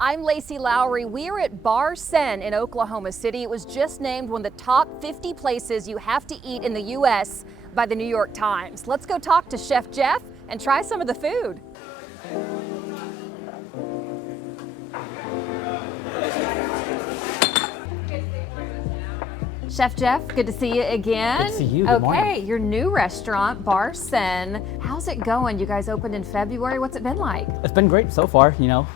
I'm Lacey Lowry. We are at Bar Sen in Oklahoma City. It was just named one of the top 50 places you have to eat in the U.S. by the New York Times. Let's go talk to Chef Jeff and try some of the food. Chef Jeff, good to see you again. Good to see you. Good morning. Okay, your new restaurant, Bar Sen. How's it going? You guys opened in February. What's it been like? It's been great so far, you know.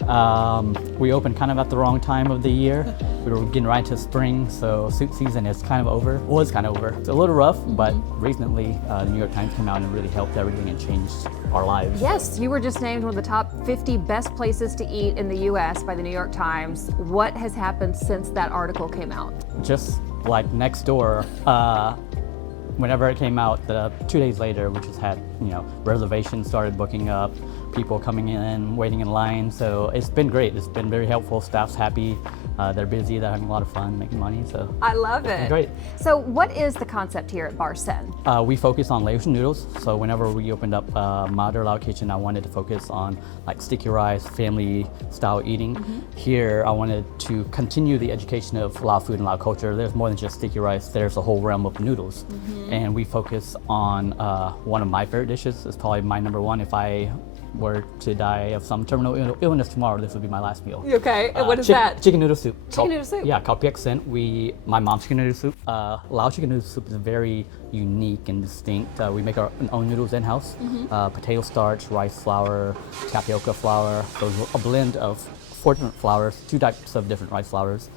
We opened kind of at the wrong time of the year. We were getting right into spring, so soup season is kind of over. Was kind of over. It's a little rough, but recently the New York Times came out and really helped everything and changed our lives. Yes, you were just named one of the top 50 best places to eat in the U.S. by the New York Times. What has happened since that article came out? Just like next door, whenever it came out, 2 days later, we just had, you know, reservations started booking up, people coming in, waiting in line. So it's been great. It's been very helpful. Staff's happy. They're busy. They're having a lot of fun, making money. So I love it. It's been great. So what is the concept here at Bar Sen? We focus on Laotian noodles. So whenever we opened up Mother Lao Kitchen, I wanted to focus on like sticky rice, family style eating. Here, I wanted to continue the education of Lao food and Lao culture. There's more than just sticky rice. There's a whole realm of noodles. And we focus on one of my favorite dishes. It's probably my number one. If I were to die of some terminal illness tomorrow, this would be my last meal. Okay, and what is that? Chicken noodle soup. Chicken noodle soup? Yeah, khao piek. My mom's chicken noodle soup. Lao chicken noodle soup is very unique and distinct. We make our own noodles in-house. Potato starch, rice flour, tapioca flour. So a blend of 4 different flours, 2 types of different rice flours.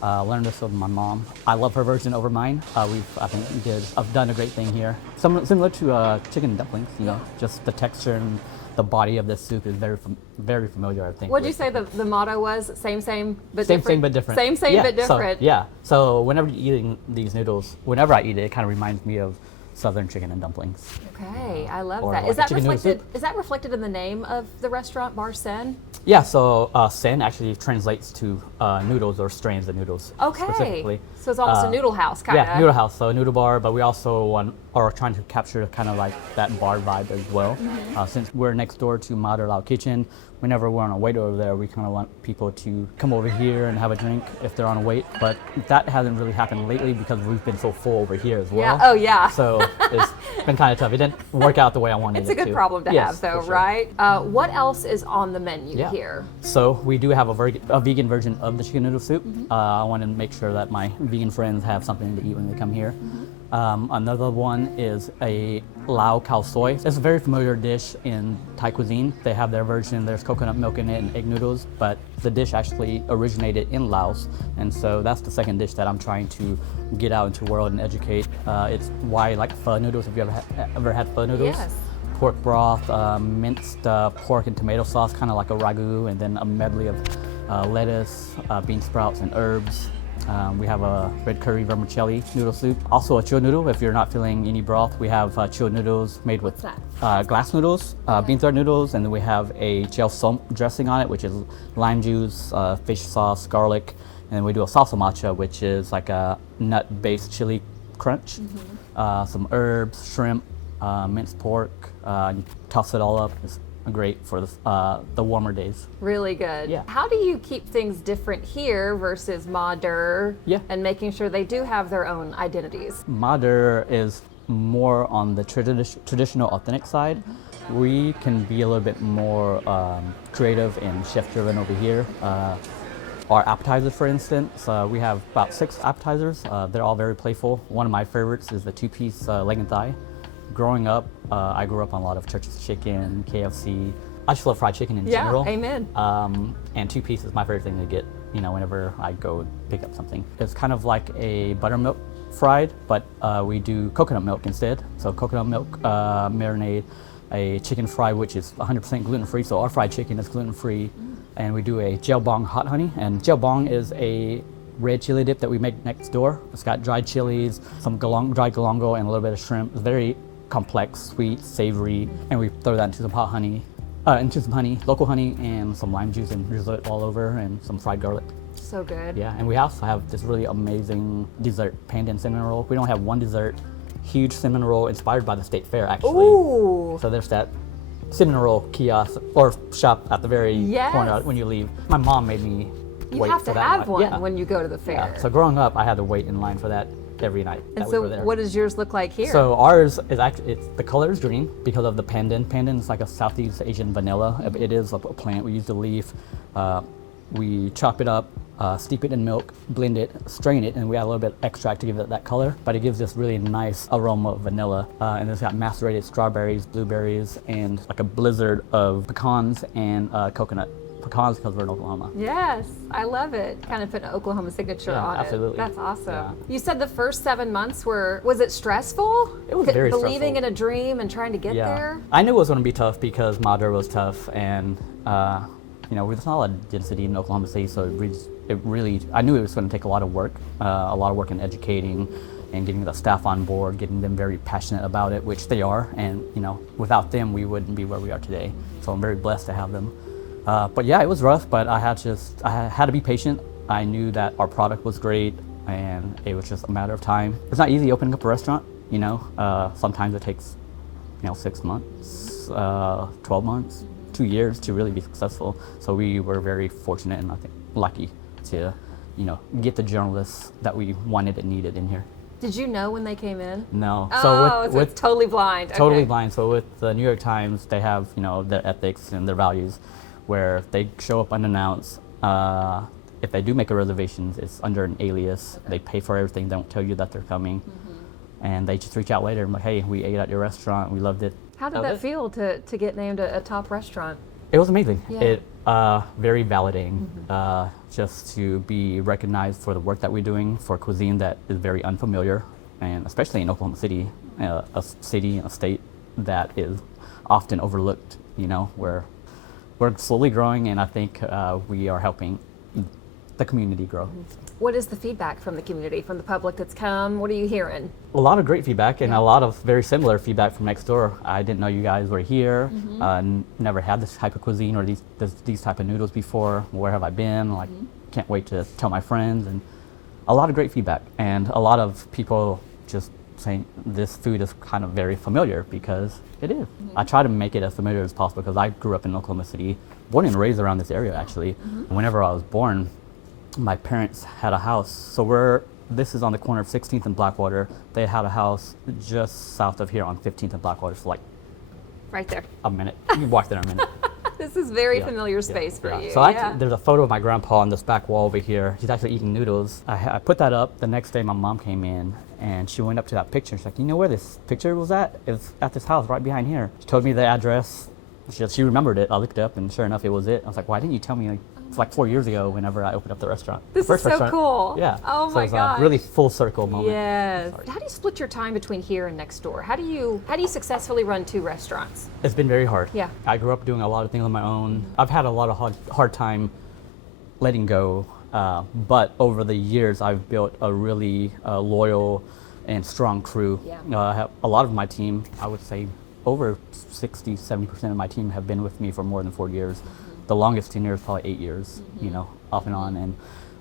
Learned this from my mom. I love her version over mine. I've done a great thing here. Similar to chicken dumplings, you know, just the texture and the body of this soup is very familiar, I think. What did you say the motto was? Same, but same, different? Same, but different. Same, but different. So whenever you're eating these noodles, whenever I eat it, it kind of reminds me of Southern chicken and dumplings. Okay, I love Or that. like Is that chicken noodle reflected? soup. Is that reflected in the name of the restaurant, Bar Sen? Yeah, so sen actually translates to noodles or strains of noodles. Okay. Specifically. So it's almost a noodle house, kind of. Yeah, noodle house, so a noodle bar, but we also are trying to capture kind of like that bar vibe as well. Since we're next door to Mother Lao Kitchen, whenever we're on a wait over there, we kind of want people to come over here and have a drink if they're on a wait. But that hasn't really happened lately because we've been so full over here as well. Yeah. Oh, yeah. So it's been kind of tough. It didn't work out the way I wanted it to. It's a good problem to have, though, for sure. right? What else is on the menu here? So we do have a vegan version of the chicken noodle soup. I want to make sure that my vegan friends have something to eat when they come here. Another one is a Lao khao soy. It's a very familiar dish in Thai cuisine. They have their version. There's coconut milk in it and egg noodles, but the dish actually originated in Laos, and so that's the second dish that I'm trying to get out into the world and educate. It's why I like pho noodles. Have you ever had pho noodles? Yes. Pork broth, minced pork and tomato sauce, kind of like a ragu, and then a medley of lettuce, bean sprouts, and herbs. We have a red curry vermicelli noodle soup. Also a chilled noodle. If you're not feeling any broth, we have chilled noodles made with glass noodles, bean thread noodles, and then we have a gel som dressing on it, which is lime juice, fish sauce, garlic, and then we do a salsa matcha, which is like a nut-based chili crunch, some herbs, shrimp, minced pork. You toss it all up. It's great for the warmer days. Really good. Yeah. How do you keep things different here versus Mother? And making sure they do have their own identities? Mother is more on the traditional, authentic side. We can be a little bit more creative and chef-driven over here. Our appetizers, for instance, we have about 6 appetizers. They're all very playful. One of my favorites is the 2-piece leg and thigh. Growing up, I grew up on a lot of Church's Chicken, KFC. I just love fried chicken in general. Yeah, amen. And 2-piece is my favorite thing to get, you know, whenever I go pick up something. It's kind of like a buttermilk fried, but we do coconut milk instead. So coconut milk marinade, a chicken fry, which is 100% gluten-free. So our fried chicken is gluten-free. And we do a gel bong hot honey. And gel bong is a red chili dip that we make next door. It's got dried chilies, some dried galango, and a little bit of shrimp. It's very complex, sweet, savory, and we throw that into some honey, local honey, and some lime juice and drizzle it all over, and some fried garlic. So good. Yeah, and we also have this really amazing dessert, pandan cinnamon roll. We don't have one dessert, huge cinnamon roll inspired by the state fair, actually. Ooh. So there's that cinnamon roll kiosk or shop at the very Yes. corner when you leave. My mom made me You wait have for to that have line. one when you go to the fair. Yeah. So growing up, I had to wait in line for that every night. And that we so were there. what does yours look like here? So ours is actually, the color is green because of the pandan. Pandan is like a Southeast Asian vanilla. It is a plant. We use the leaf. We chop it up, steep it in milk, blend it, strain it, and we add a little bit extract to give it that color. But it gives this really nice aroma of vanilla. And it's got macerated strawberries, blueberries, and like a blizzard of pecans and coconut. Pecans because we're in Oklahoma. Yes, I love it. Kind of put an Oklahoma signature on absolutely. it. That's awesome. Yeah. You said the first 7 months was it stressful? It was very Believing stressful. in a dream and trying to get there? I knew it was going to be tough because Madura was tough, and there's not a lot of density in Oklahoma City, so I knew it was going to take a lot of work in educating and getting the staff on board, getting them very passionate about it, which they are, and without them, we wouldn't be where we are today. So I'm very blessed to have them. But yeah, it was rough, but I had to be patient. I knew that our product was great, and it was just a matter of time. It's not easy opening up a restaurant, sometimes it takes 6 months, 12 months, 2 years to really be successful. So we were very fortunate and I think lucky to, get the journalists that we wanted and needed in here. Did you know when they came in? No. So it's totally blind. Totally Okay. blind. So with the New York Times, they have, their ethics and their values, where if they show up unannounced, if they do make a reservation, it's under an alias. Okay. They pay for everything. They don't tell you that they're coming. And they just reach out later and like, hey, we ate at your restaurant. We loved it. How did that feel to get named a top restaurant? It was amazing. Yeah. It very validating just to be recognized for the work that we're doing for cuisine that is very unfamiliar, and especially in Oklahoma City, a city and a state that is often overlooked. Where we're slowly growing, and I think we are helping the community grow. What is the feedback from the community, from the public that's come? What are you hearing? A lot of great feedback and a lot of very similar feedback from next door. I didn't know you guys were here. Never had this type of cuisine or these type of noodles before. Where have I been? Like, can't wait to tell my friends. And a lot of great feedback, and a lot of people just saying this food is kind of very familiar, because it is. I try to make it as familiar as possible because I grew up in Oklahoma City, born and raised around this area actually. And whenever I was born, my parents had a house. So this is on the corner of 16th and Blackwelder. They had a house just south of here on 15th and Blackwelder for like Right there. a minute. You can walk there in a minute. This is very familiar space for you. So there's a photo of my grandpa on this back wall over here. He's actually eating noodles. I put that up. The next day my mom came in and she went up to that picture. She's like, you know where this picture was at? It was at this house right behind here. She told me the address. She remembered it. I looked it up and sure enough it was it. I was like, why didn't you tell me? It's like 4 years ago whenever I opened up the restaurant. This is so cool. Yeah. Oh so my it's gosh. a really full circle moment. Yes. How do you split your time between here and next door? How do you successfully run 2 restaurants? It's been very hard. Yeah. I grew up doing a lot of things on my own. I've had a lot of hard time letting go, but over the years I've built a really loyal and strong crew. Yeah. I have a lot of my team, I would say over 60-70% of my team have been with me for more than 4 years. The longest tenure is probably 8 years, off and on.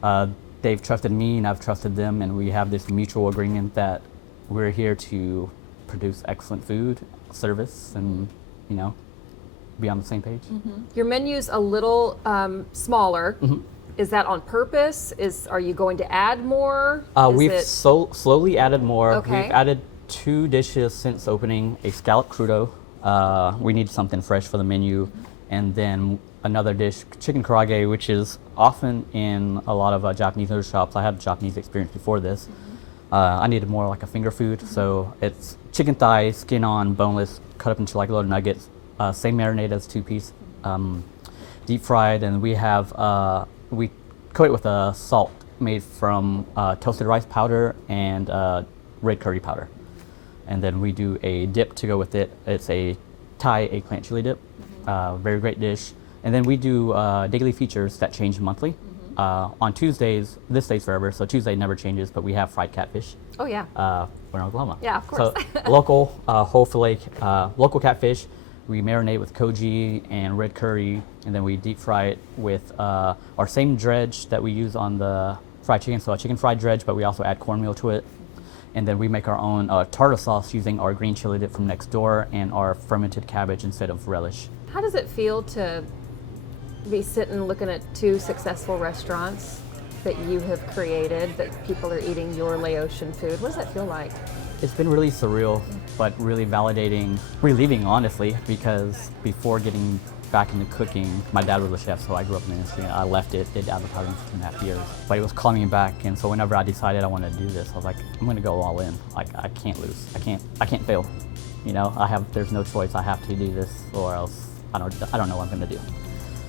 And they've trusted me and I've trusted them, and we have this mutual agreement that we're here to produce excellent food, service, and, be on the same page. Your menu's a little smaller. Is that on purpose? Are you going to add more? We've slowly added more. Okay. We've added 2 dishes since opening, a scallop crudo. We need something fresh for the menu. And then another dish, chicken karage, which is often in a lot of Japanese noodle shops. I had Japanese experience before this. I needed more like a finger food. So it's chicken thigh, skin on, boneless, cut up into like little nuggets. Same marinade as 2-piece, deep fried. And we coat it with a salt made from toasted rice powder and red curry powder. And then we do a dip to go with it. It's a Thai eggplant chili dip. Very great dish. And then we do daily features that change monthly. On Tuesdays, this stays forever, so Tuesday never changes, but we have fried catfish. Oh yeah. We're in Oklahoma. Yeah, of course. So local, whole fillet, local catfish. We marinate with koji and red curry, and then we deep fry it with our same dredge that we use on the fried chicken, so a chicken fried dredge, but we also add cornmeal to it. And then we make our own tartar sauce using our green chili dip from next door and our fermented cabbage instead of relish. How does it feel to be sitting looking at two successful restaurants that you have created, that people are eating your Laotian food? What does that feel like? It's been really surreal, but really validating, relieving honestly, because before getting back into cooking, my dad was a chef, so I grew up in the industry. I left it, did advertising for 2.5 years, but it was calling me back. And so whenever I decided I wanted to do this, I was like, I'm gonna go all in. Like, I can't lose, I can't fail. You know, there's no choice. I have to do this or else I don't know what I'm gonna do.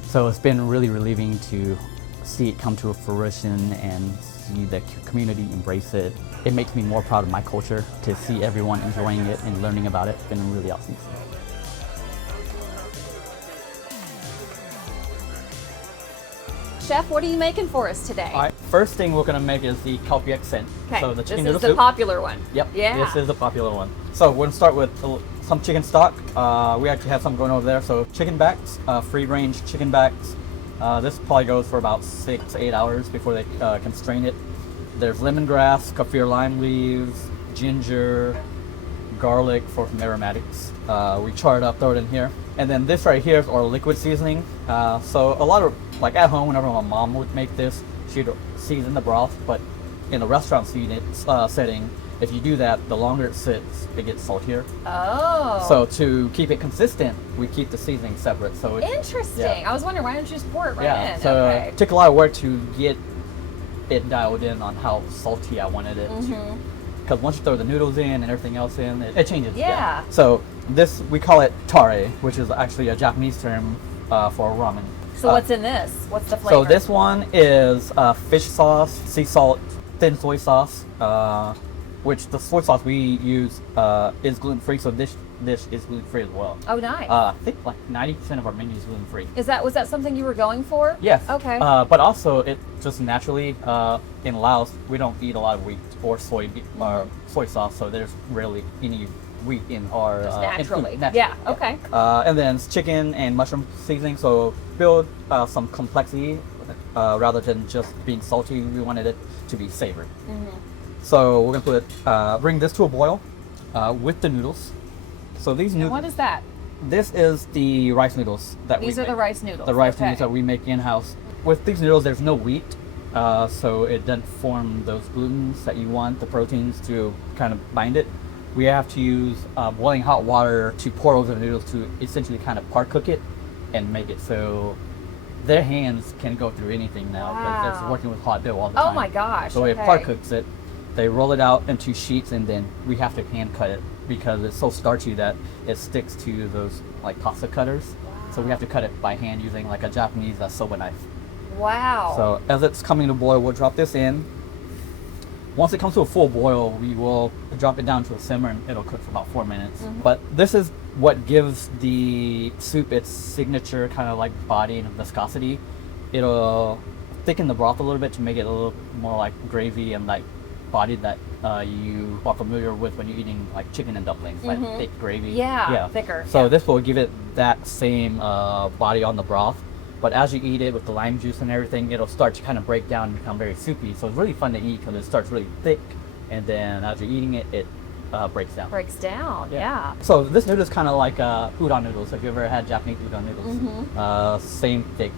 So it's been really relieving to see it come to a fruition and see the community embrace it. It makes me more proud of my culture to see everyone enjoying it and learning about it. It's been really awesome. Chef, what are you making for us today? All right, first thing we're gonna make is the khao piek sen. Okay, So the chicken this noodle is the soup. popular one. Yep, Yeah. this is the popular one. So we're gonna start with some chicken stock. We actually have some going over there. So chicken backs, free range chicken backs. This probably goes for about 6 to 8 hours before they can strain it. There's lemongrass, kaffir lime leaves, ginger, garlic for some aromatics. We char it up, throw it in here. And then this right here is our liquid seasoning. So a lot of, like at home, whenever my mom would make this, she'd season the broth, but in a restaurant setting, if you do that, the longer it sits, it gets saltier. Oh. So to keep it consistent, we keep the seasoning separate. So Interesting. Yeah. I was wondering, why don't you just pour it right Yeah, in? so Okay. it took a lot of work to get it dialed in on how salty I wanted it to. Because once you throw the noodles in and everything else in, it changes. Yeah. So this, we call it tare, which is actually a Japanese term for ramen. So what's in this? What's the flavor? So this one is fish sauce, sea salt, thin soy sauce, which the soy sauce we use is gluten-free, so this dish is gluten-free as well. Oh, nice. I think like 90% of our menu is gluten-free. Was that something you were going for? Yes. Okay. But also, it just naturally, in Laos, we don't eat a lot of wheat or soy sauce, so there's rarely any wheat in our Just in naturally. food. Yeah. Okay. And then it's chicken and mushroom seasoning, so build some complexity rather than just being salty. We wanted it to be savory. So we're gonna bring this to a boil with the noodles. So these And noodles. what is that? This is the rice noodles that These we are the make. rice noodles. The rice Okay. noodles that we make in-house. With these noodles, there's no wheat, so it doesn't form those glutens that you want, the proteins to kind of bind it. We have to use boiling hot water to pour over the noodles to essentially kind of par cook it and make it so their hands can go through anything now because it's Wow. working with hot dough all the Oh time. my gosh. So it okay. par cooks it. They roll it out into sheets and then we have to hand cut it because it's so starchy that it sticks to those like pasta cutters. So we have to cut it by hand using like a Japanese soba knife. Wow. So as it's coming to boil, we'll drop this in. Once it comes to a full boil, we will drop it down to a simmer and it'll cook for about 4 minutes. But this is what gives the soup its signature kind of like body and viscosity. It'll thicken the broth a little bit to make it a little more like gravy and like body that you are familiar with when you're eating like chicken and dumplings, like thick gravy. Yeah, thicker, So yeah. this will give it that same body on the broth. But as you eat it with the lime juice and everything, it'll start to kind of break down and become very soupy. So it's really fun to eat because it starts really thick, and then as you're eating it, it breaks down. Breaks down. Yeah. So this noodle is kind of like udon noodles. Have you ever had Japanese udon noodles? Same thick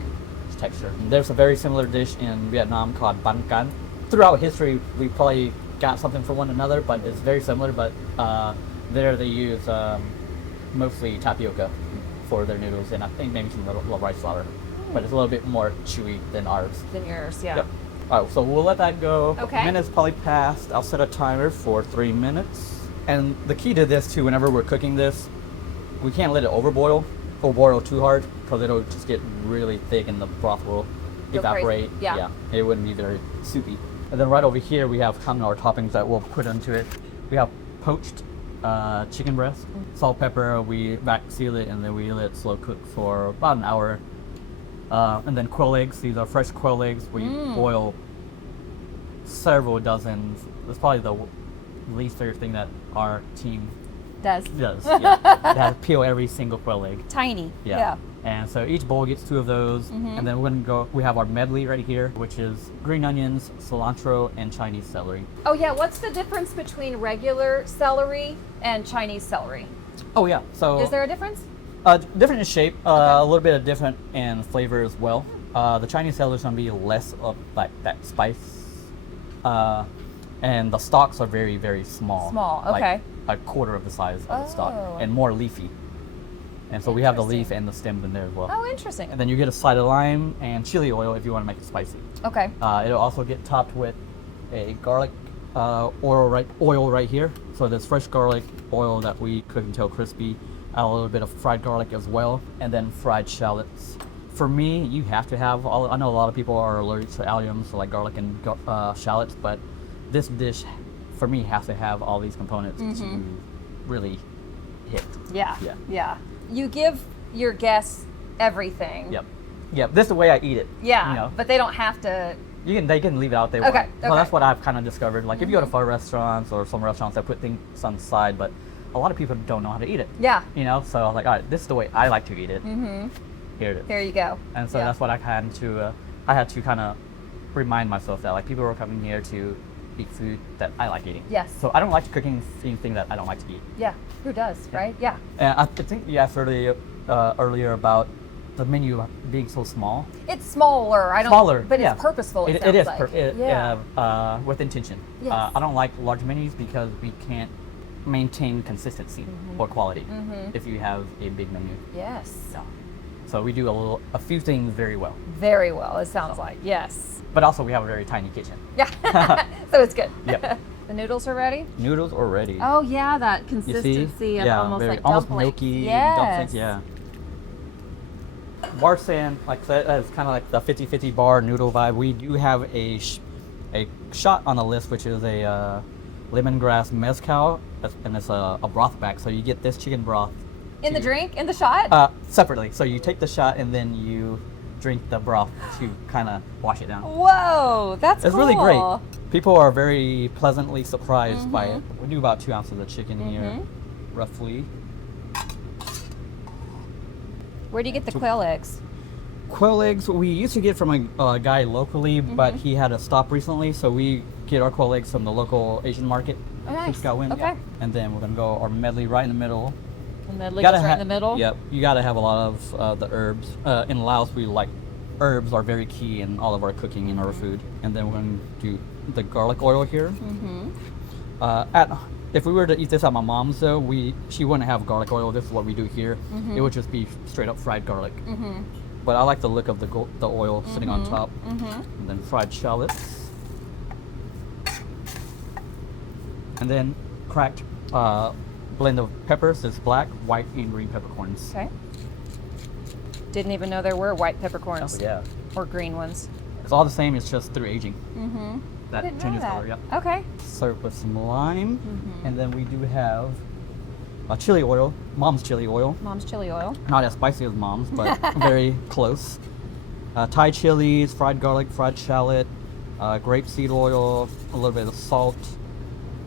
texture. There's a very similar dish in Vietnam called pandan. Throughout history, we probably got something from one another, but it's very similar. But there they use mostly tapioca for their noodles, and I think maybe some little rice flour. But it's a little bit more chewy than ours. Than yours. Yeah. Yep. All right, so we'll let that go. Okay. Minutes probably passed. I'll set a timer for 3 minutes. And the key to this too, whenever we're cooking this, we can't let it overboil or boil too hard because it'll just get really thick and the broth will Go crazy. evaporate. Yeah. It wouldn't be very soupy. And then right over here we have kind of our toppings that we'll put into it. We have poached chicken breast, salt, pepper. We back seal it and then we let it slow cook for about an hour. And then quail eggs. These are fresh quail eggs. We boil several dozens. That's probably the least favorite thing that our team Does. does. Yeah. They have to peel every single quail egg. Tiny. Yeah. And so each bowl gets 2 of those, and then we're gonna go. We have our medley right here, which is green onions, cilantro, and Chinese celery. Oh yeah, what's the difference between regular celery and Chinese celery? Oh yeah, so Is there a difference? different in shape, a little bit of different in flavor as well. The Chinese celery is gonna be less of like that spice, and the stalks are very, very small. Small, okay. Like a quarter of the size of the stalk, Oh. and more leafy. And so we have the leaf Interesting. and the stems in there as well. Oh, interesting. And then you get a side of lime and chili oil if you want to make it spicy. Okay. It'll also get topped with a garlic oil right here. So there's fresh garlic oil that we cook until crispy. Add a little bit of fried garlic as well, and then fried shallots. For me, you have to have all. I know a lot of people are allergic to alliums, so like garlic and shallots, but this dish, for me, has to have all these components to really hit. Yeah. Yeah. Yeah. You give your guests everything. Yep. Yep. This is the way I eat it. Yeah. You know? But they don't have to. They can leave it out there. Okay, Well, okay. that's what I've kind of discovered. Like if you go to pho restaurants or some restaurants that put things on the side, but a lot of people don't know how to eat it. Yeah. You know, so I was like, all right, this is the way I like to eat it. Here it is. Here you go. And so Yeah. that's what I had to. I had to kind of remind myself that like people are coming here to eat food that I like eating. Yes. So I don't like cooking anything that I don't like to eat. Yeah. Who does, right? Yeah. And I think you asked earlier about the menu being so small. It's smaller. I don't. Smaller, But yeah. it's purposeful. It, It sounds is like. Yeah. with intention. Yes. I don't like large menus because we can't maintain consistency or quality if you have a big menu. Yes. No. So we do a few things very well, Very well. It sounds like. Yes. but also we have a very tiny kitchen. Yeah. So it's good. Yep. The noodles are ready. Noodles are ready. Oh yeah, that You see? consistency of Yeah, almost very, like almost dumpling. milky Yes. dumplings. Yeah. Bar San, like I said, is kind of like the 50-50 bar noodle vibe. We do have a shot on the list, which is a lemongrass mezcal, and it's a broth back. So you get this chicken broth In the to- drink, in the shot. separately. So you take the shot and then you drink the broth to kind of wash it down. Whoa, that's It's cool. really great. People are very pleasantly surprised by it. Mm-hmm. We do about 2 ounces of chicken here, roughly. Where do you get the quail eggs? Quail eggs we used to get from a guy locally, but he had to stop recently, so we get our quail eggs from the local Asian market. Oh, nice. Scotland, Okay. And then we're gonna go our medley right in the middle. And the liquid's right in the middle. Yep. You gotta have a lot of the herbs. In Laos, we like herbs are very key in all of our cooking and our food. And then we're gonna do the garlic oil here. If we were to eat this at my mom's, though, she wouldn't have garlic oil. This is what we do here. It would just be straight up fried garlic. But I like the look of the oil sitting on top. And then fried shallots. And then cracked blend of peppers. There's black, white, and green peppercorns. Okay. Didn't even know there were white peppercorns. Oh, yeah. Or green ones. It's all the same. It's just through aging. That Didn't know changes that. color. Yep. Okay. Serve with some lime, and then we do have chili oil, mom's chili oil. Mom's chili oil. Not as spicy as mom's, but very close. Thai chilies, fried garlic, fried shallot, grapeseed oil, a little bit of salt.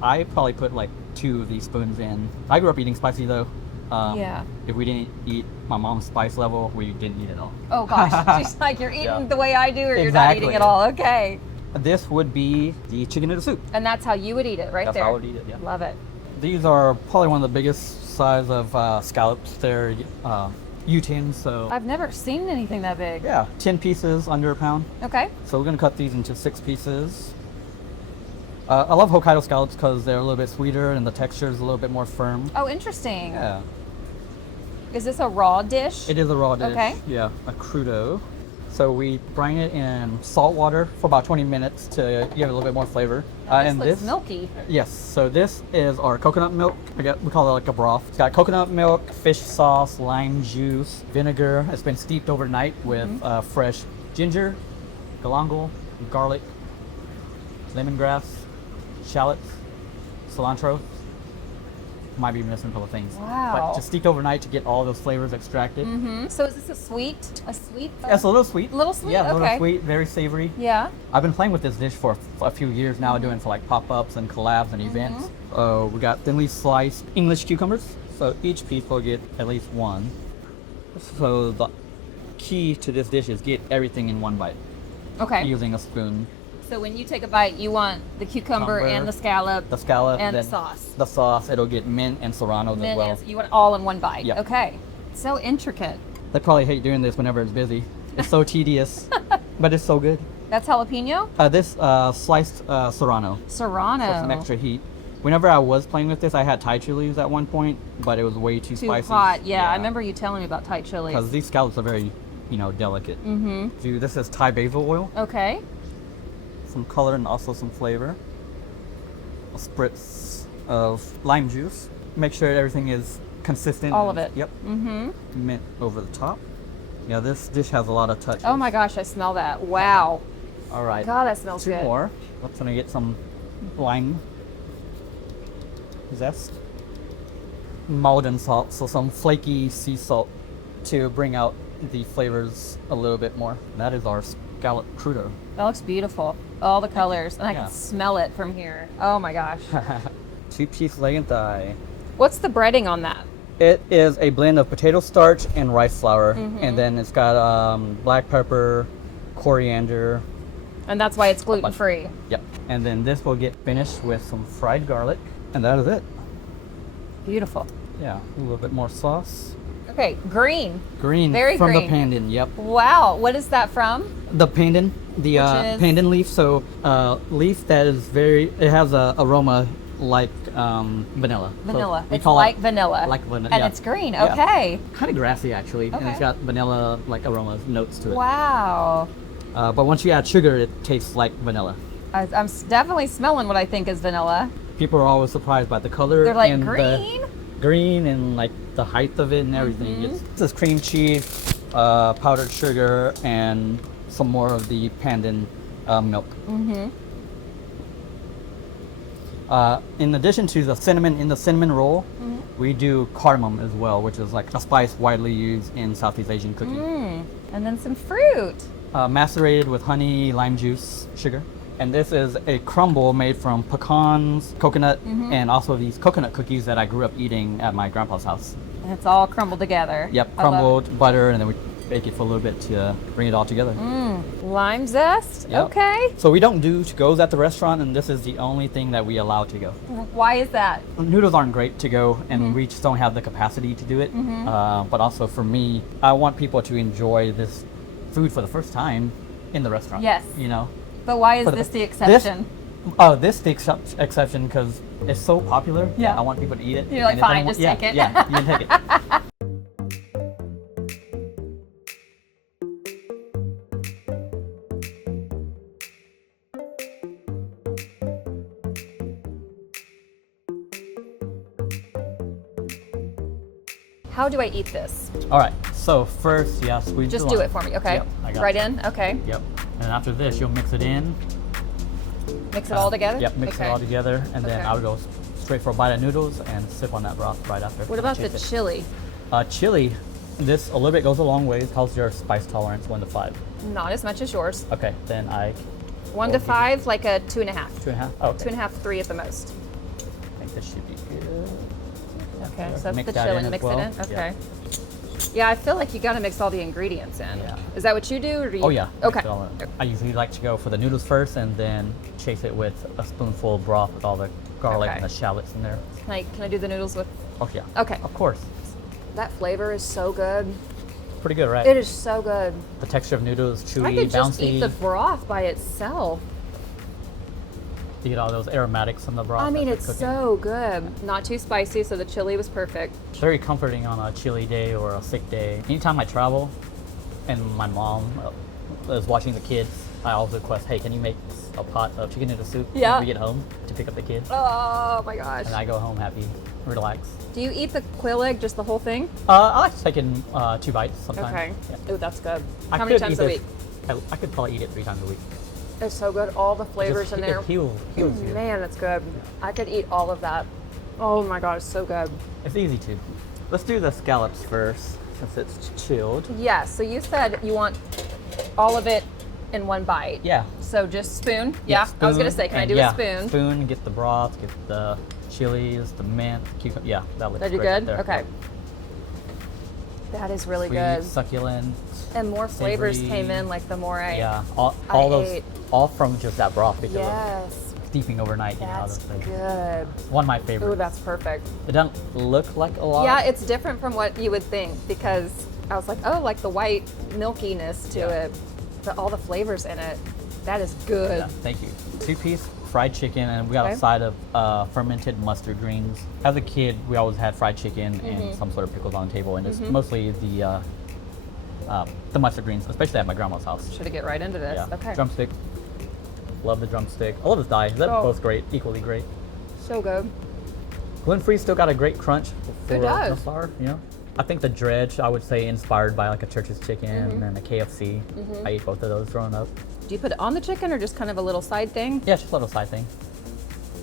I probably put like 2 of these spoons in. I grew up eating spicy though. Yeah. If we didn't eat my mom's spice level, we didn't eat it all. Oh gosh. She's like, you're eating Yeah. the way I do, or you're not eating Exactly. at all. Okay. This would be the chicken noodle soup. And that's how you would eat it, right That's there. how I would eat it, yeah. Love it. These are probably one of the biggest size of scallops. They're U10, so I've never seen anything that big. yeah, 10 pieces, under a pound. Okay. So we're gonna cut these into 6 pieces. I love Hokkaido scallops because they're a little bit sweeter and the texture is a little bit more firm. Oh, interesting. Yeah, Is this a raw dish? it is a raw dish. Okay. Yeah, a crudo. So we brine it in salt water for about 20 minutes to give it a little bit more flavor. This looks milky. Yes, so this is our coconut milk. We call it like a broth. It's got coconut milk, fish sauce, lime juice, vinegar. It's been steeped overnight with fresh ginger, galangal, garlic, lemongrass, shallots, cilantro. Might be missing a couple of things. Wow. But just steeped overnight to get all those flavors extracted. So is this a sweet? A sweet? It's a little sweet. Little sweet? Yeah, a little Okay. sweet, very savory. Yeah. I've been playing with this dish for a few years now, doing for like pop-ups and collabs and events. We got thinly sliced English cucumbers. So each piece will get at least 1. So key to this dish is get everything in one bite Okay. using a spoon. So when you take a bite, you want the cucumber and the scallop. The scallop, and the then sauce. The sauce, it'll get mint and serrano as well. You want it all in one bite. Yep. Okay. So intricate. They probably hate doing this whenever it's busy. It's so tedious, but it's so good. That's jalapeno? This sliced serrano. Serrano. For some extra heat. Whenever I was playing with this, I had Thai chilies at one point, but it was way too spicy. Hot. Yeah, I remember you telling me about Thai chilies. Because these scallops are very, delicate. Mm-hmm. Dude, this is Thai basil oil. Okay. Some color and also some flavor. A spritz of lime juice. Make sure everything is consistent. All of it. Yep. Mm-hmm. Mint over the top. Yeah, this dish has a lot of touch. Oh my gosh, I smell that. Wow. All right. God, that smells Two good. more. Let's gonna get some lime zest. Maldon salt, so some flaky sea salt to bring out the flavors a little bit more. That is our scallop crudo. That looks beautiful. All the colors. And I Yeah. can smell it from here. Oh my gosh. 2-piece leg and thigh. What's the breading on that? It is a blend of potato starch and rice flour, Mm-hmm. and then it's got black pepper, coriander. And that's why it's gluten free. Yep. And then this will get finished with some fried garlic, and that is it. Beautiful. Yeah, a little bit more sauce. Okay, green. Green Very from green. the pandan. Yep. Wow. What is that from? The pandan, the is? pandan leaf. So leaf that is it has a aroma like vanilla. Vanilla. So we It's call like it vanilla. Like vanilla. And yeah. it's green. Yeah. Okay. Kind of grassy actually, and Okay. it's got vanilla like aroma notes to it. Wow. But once you add sugar, it tastes like vanilla. I'm definitely smelling what I think is vanilla. People are always surprised by the color. They're like, and green? Green and like the height of it and everything. Mm-hmm. This is cream cheese, powdered sugar, and some more of the pandan milk. Mm-hmm. In addition to the cinnamon in the cinnamon roll, we do cardamom as well, which is like a spice widely used in Southeast Asian cooking. And then some fruit. Macerated with honey, lime juice, sugar. And this is a crumble made from pecans, coconut, and also these coconut cookies that I grew up eating at my grandpa's house. And it's all crumbled together. Yep, I love crumbled, butter, and then we bake it for a little bit to bring it all together. it. Lime zest. Yep. Okay. So we don't do to-goes at the restaurant, and this is the only thing that we allow to go. Why is that? Noodles aren't great to go, and we just don't have the capacity to do it. But also for me, I want people to enjoy this food for the first time in the restaurant. Yes. You know? But why is For this the exception? This the exception because it's so popular. Yeah. I want people to eat it. You're like, and if I fine, don't just want- take it. Yeah, you can take it. How do I eat this? All right. So first, yes, we Just do it for me, okay? Yep, I got Right you. in? Okay. Yep. And after this, you'll mix it in. Mix it all together? Yep, mix Okay. it all together, and then Okay. I would go straight for a bite of noodles and sip on that broth right after. What about the Chase it. chili? Chili? This a little bit goes a long ways. How's your spice tolerance? 1 to 5. Not as much as yours. Okay, then I 1 to 5, like a 2.5. 2.5. Oh, okay. 2.5, 3 at the most. I think this should be good. Okay, Yeah, so that's mix the that chili. in as Mix well. it in? Yeah. Okay. Yeah, I feel like you gotta mix all the ingredients in. Yeah. Is that what you do? Or do you... Oh yeah. Okay. mix it all in. I usually like to go for the noodles first, and then chase it with a spoonful of broth with all the garlic Okay. and the shallots in there. Can I do the noodles with... Oh yeah. Okay. Of course. That flavor is so good. Pretty good, right? It is so good. The texture of noodles, chewy, I could just bouncy. eat the broth by itself. You get all those aromatics from the broth. I mean, as it's cooking. so good. Not too spicy, so the chili was perfect. It's very comforting on a chilly day or a sick day. Anytime I travel and my mom is watching the kids, I always request, hey, can you make a pot of chicken noodle soup Yeah. when we get home to pick up the kids? Oh my gosh. And I go home happy, relaxed. Do you eat the quail egg, just the whole thing? I like to take in 2 bites sometimes. Okay. Yeah. Ooh, that's good. I How many could times eat a this- week? I could probably eat it 3 times a week. It's so good. All the flavors in there. It heals you. Man, that's good. I could eat all of that. Oh my god, it's so good. It's easy to. Let's do the scallops first, since it's chilled. Yeah, so you said you want all of it in one bite. Yeah. So just spoon? Yeah, I was gonna say, can I do a spoon? Spoon, get the broth, get the chilies, the mint, cucumber. Yeah, that looks Did you great good? there. Okay. That is really Sweet, good. succulent. And more flavors savory. came in, like the more Yeah, I those, ate. all from just that broth because Yes, of steeping overnight. that's You know, good. one of my favorites. Ooh, that's perfect. It doesn't look like a lot. Yeah, it's different from what you would think because I was like, oh, like the white milkiness to Yeah. it, but all the flavors in it. That is good. Yeah, thank you. 2-piece fried chicken, and we got Okay. a side of fermented mustard greens. As a kid, we always had fried chicken Mm-hmm. and some sort of pickles on the table, and it's mostly the mustard greens, especially at my grandma's house. Should I get right into this? Yeah. Okay. Drumstick. Love the drumstick. I love this die. They're Oh. both great, equally great. So good. Gluten-free still got a great crunch for It does. no flour, you know? I think the dredge, I would say, inspired by like a Church's chicken Mm-hmm. and a KFC. I ate both of those growing up. Do you put it on the chicken or just kind of a little side thing? Yeah, just a little side thing.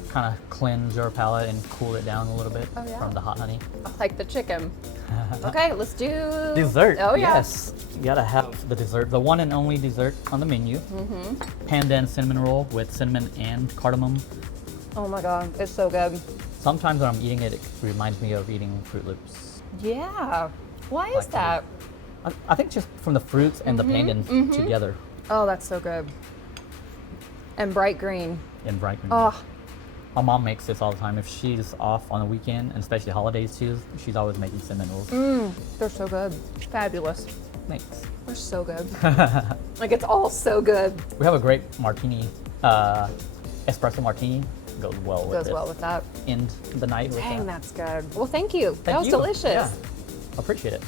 Kind of cleanse your palate and cool it down a little bit Oh, yeah. from the hot honey. I like the chicken. Okay, let's do Dessert. Oh yeah. Yes. You gotta have the dessert, the one and only dessert on the menu. Pandan cinnamon roll with cinnamon and cardamom. Oh my god, it's so good. Sometimes when I'm eating it, it reminds me of eating Fruit Loops. Yeah. Why is Like that? I think just from the fruits and the pandans together Oh, that's so good. And bright green. in bright green. Oh, My mom makes this all the time. If she's off on the weekend, and especially holidays too, she's always making cinnamon rolls. they're so good. Fabulous. Thanks. They're so good. Like it's all so good. We have a great martini, espresso martini. Goes well with Goes it. well with that. End the night with Dang, that. that's good. Well, thank you. That Thank was you. delicious. Yeah. Appreciate it.